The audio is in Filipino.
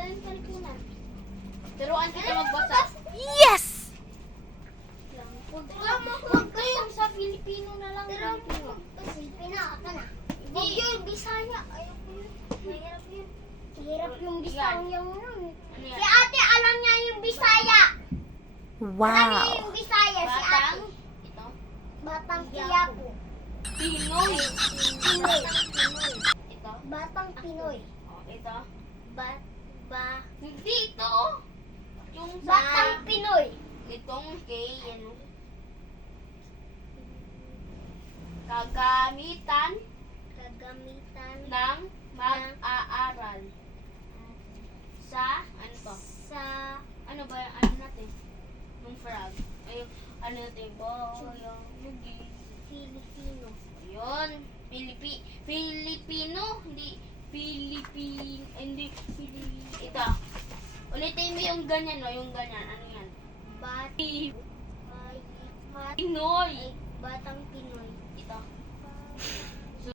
Madaling kalipunan. Turuan kita magbasa. Yes! Huwag kayong sa Filipino na lang. Filipino. Silipin na, ka na. Huwag yung Bisaya. Ayoko yun. Mahirap yun. Hirap yung Bisaya yung Ano Si yan? ate, alam niya yung Bisaya. Alam niya Wow! yung Bisaya, si ate. Batang. Ito. Batang Quiapo. Pinoy. Pinoy. Ito. Batang Pinoy. Oh, ito. Ba. Hindi ito. Yung sa... Batang Pinoy. Itong kay, ano. Kagamitan Kagamitan ng mag-aaral. Sa, ano to? sa Ano ba yung ano natin? Yung frog. Ay, ano natin? Boyong mugi. Filipino. Ayun. Filipino. Hindi. Ito. Ulitin mo yung ganyan, no? Yung ganyan. Ano yan? Bat. Pinoy.